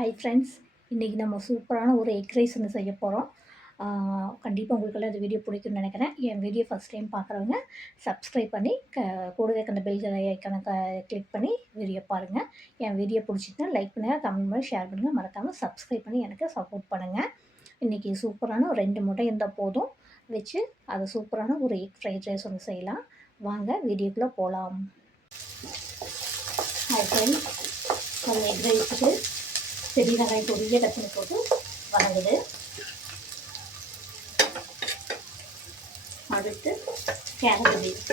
Hi friends, இன்றைக்கி நம்ம சூப்பரான ஒரு எக் ரைஸ் ஒன்று செய்ய போகிறோம். கண்டிப்பாக உங்களுக்கெல்லாம் இந்த வீடியோ பிடிக்கும்னு நினைக்கிறேன். என் வீடியோ ஃபஸ்ட் டைம் பார்க்குறவங்க சப்ஸ்கிரைப் பண்ணி கூடவே அந்த பெல் ஐக்கானை கிளிக் பண்ணி வீடியோ பாருங்கள். என் வீடியோ பிடிச்சிருந்தா லைக் பண்ணுங்கள், கமெண்ட் பண்ணி ஷேர் பண்ணுங்கள். மறக்காமல் சப்ஸ்கிரைப் பண்ணி எனக்கு சப்போர்ட் பண்ணுங்கள். இன்றைக்கி சூப்பரான ஒரு 2 முட்டை இருந்தால் போதும் வச்சு அதை சூப்பரான ஒரு எக் ஃப்ரைட் ரைஸ் ஒன்று செய்யலாம். வாங்க வீடியோக்குள்ளே போகலாம். ஹாய் ஃப்ரெண்ட்ஸ், ஒரு எக் ரைஸுக்கு பெரிய வெங்காயம் பொடியை கட் பண்ணி போட்டு வதங்குது. அடுத்து கேரட் பீன்ஸ்,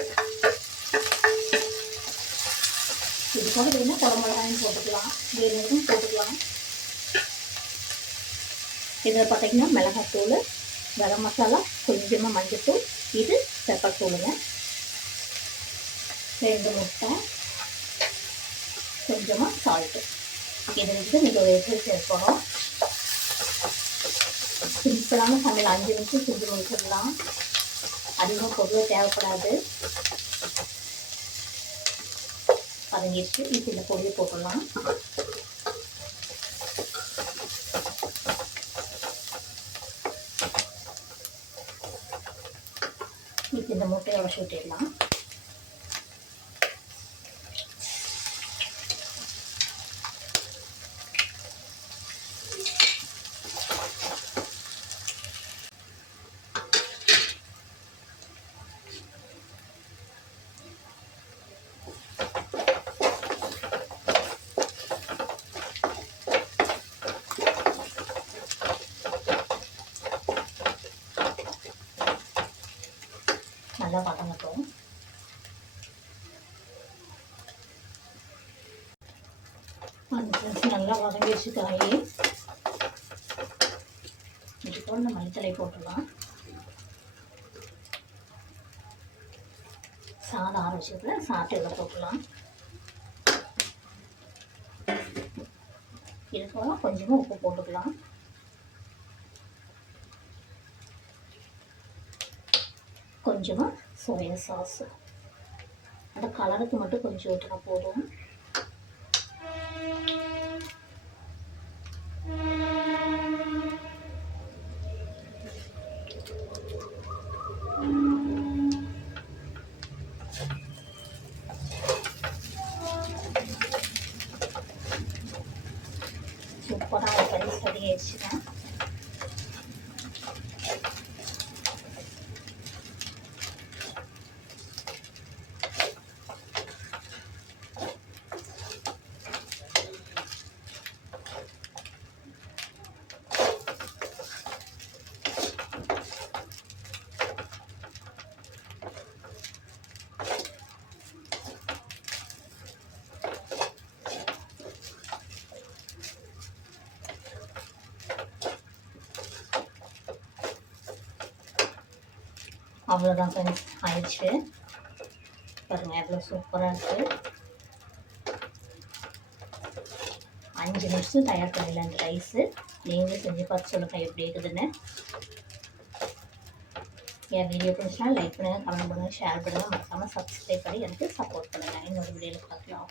இது கூட வேணால் குழம்புலாம் போட்டுக்கலாம், வேணுக்கும் போட்டுக்கலாம். இதில் பார்த்திங்கன்னா மிளகாத்தூள், கரம் மசாலா, கொஞ்சமாக மஞ்சத்தூள், இது பெப்பர் தூளுங்க, 2 முட்டை, கொஞ்சமாக சால்ட்டு. இதை வந்து நீங்கள் ஒரு எக் சேர்க்கணும். சிம்பிளான சமையல் 5 நிமிஷம் செஞ்சு முடிச்சிடலாம். அதிகமாக பொருள் தேவைப்படாது. பதங்கிடுச்சு. இப்போ இந்த பொடியை போட்டுடலாம். இப்போ இந்த முட்டையை உடச்சி விட்டுடலாம். நல்லா வதங்கட்டும். நல்லா வதங்கி வச்சு காய் இப்போ இந்த மல்லித்தலை போட்டுடலாம். சாதம் ஆற வச்சுருக்கேன், சாப்பிட்டு இதில் போட்டுடலாம். இதுக்கெல்லாம் கொஞ்சமாக உப்பு போட்டுக்கலாம். கொஞ்சமாக சோயா சாஸ், அந்த கலருக்கு மட்டும் கொஞ்சம் ஊற்றினா போதும். சூப்பராக ரைஸ் ரெடி ஆயிடுச்சுன்னா அவ்வளோதான் ஃப்ரெண்ட்ஸ், ஆயிடுச்சு. பாருங்கள் எவ்வளோ சூப்பராக இருக்குது. 5 நிமிஷம் தயார் பண்ணிடலாம் இந்த ரைஸு. நீங்களும் செஞ்சு பார்த்து சொல்லுங்கள் எப்படி இருக்குதுன்னு. என் வீடியோ பிடிச்சினா லைக் பண்ணுங்கள், கமெண்ட் பண்ணுங்கள், ஷேர் பண்ணுங்கள். மறக்காமல் சப்ஸ்கிரைப் பண்ணி எனக்கு சப்போர்ட் பண்ணுங்கள். இன்னொரு வீடியோவில் பார்க்கலாம்.